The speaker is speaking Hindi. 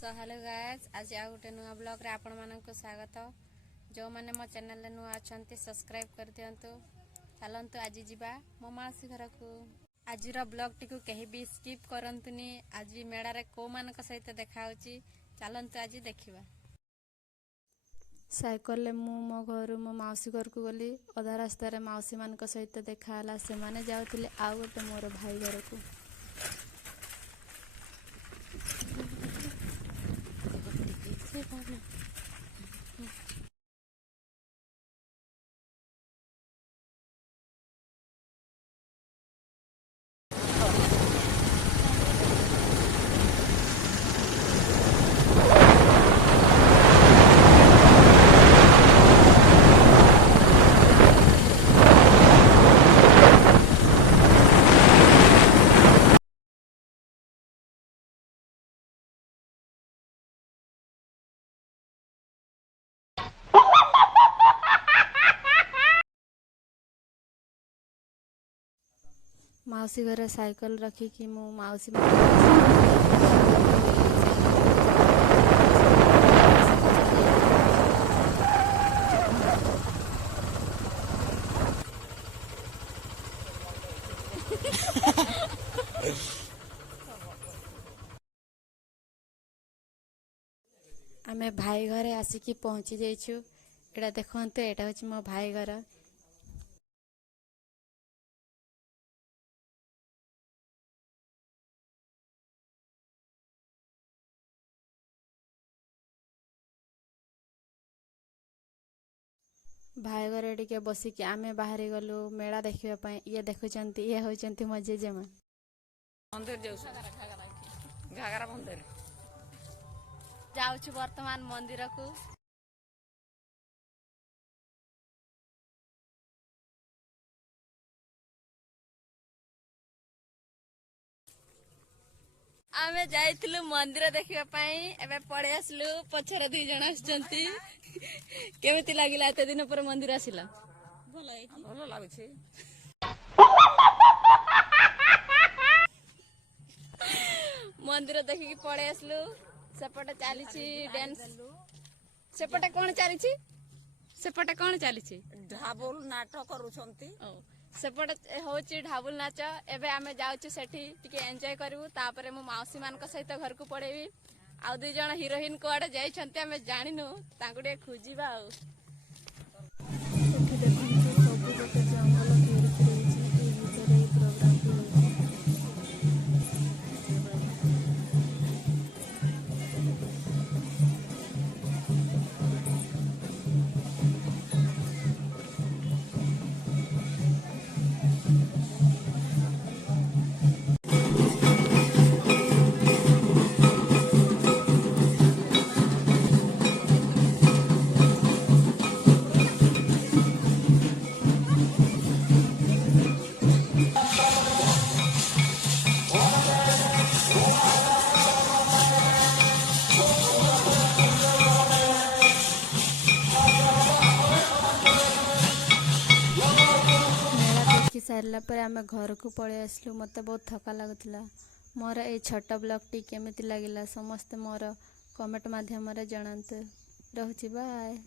सो हेलो गाइस, आज आ गोटे नुआ ब्लॉग रे आपण मानक स्वागत। जो माने मो चैनल रे नुआ अछंती सब्सक्राइब कर दियंतु। चलंतु आज जीवा मो मासी घर को। आज रो ब्लॉग टी को कहीं भी स्किप करंतुनी। आज मेड़ा रे को मानक सहित देखा होची। चलंतु आज देखिबा। साइकल ले मो घर मो मासी घर को गली। अधा रास्ता रे मासी मानक सहित देखा हला। से माने जाउतिले आ गोटे मोर भाई घर को। माउसी घर साइकल रखी कि मो माउसी आमे भाई घरे आसिकी पहुंची जाइछु। एटा देखंतु, एटा होची मो भाई घर। भाई घर टिके बसिकी आमे बाहरी गलु मेला देखिबा पई। ये देखुचंती, ये होचंती मो जेजेमा। मंदिर घाघरा मंदिर जाउछु वर्तमान मंदिर को। आमे जाइथिलु मंदिर देखिबा पई। एबे पळे आसलु पछरे दुई जण आछंती। केमिति लागिला एते दिन पर मंदिर आसिला? भल लाଗୁଛି। मंदिर देखिकी पळे आसलु। सेपटे चलीछि डांस। सेपटे कोन चलीछि? सेपटे कोन चलीछि? ढाबुल नाटक करूछंती। सेपटे होची ढाबुल नाच। एबे आमे जाउछु सेठी टिके एन्जॉय करू। तापरे मो माउसी मानक सहित घर को पळेबी। आ दुई जण हीरोइन कोआडे जाइछंती आमे जानिनु। तांको डे खुजिबा आ। सेठी देखंतु सब गोटे जंगल घेर रहिछि। ए भीतर ए प्रोग्राम भी होछि। देखि सारला पर आमे घर को पळे आसलु। मते बहुत थका लागुतला। मोर ए छोटा ब्लॉग टी केमिति लागिला समस्त मोर कमेंट माध्यम रे जणांतु। रहउची बाय।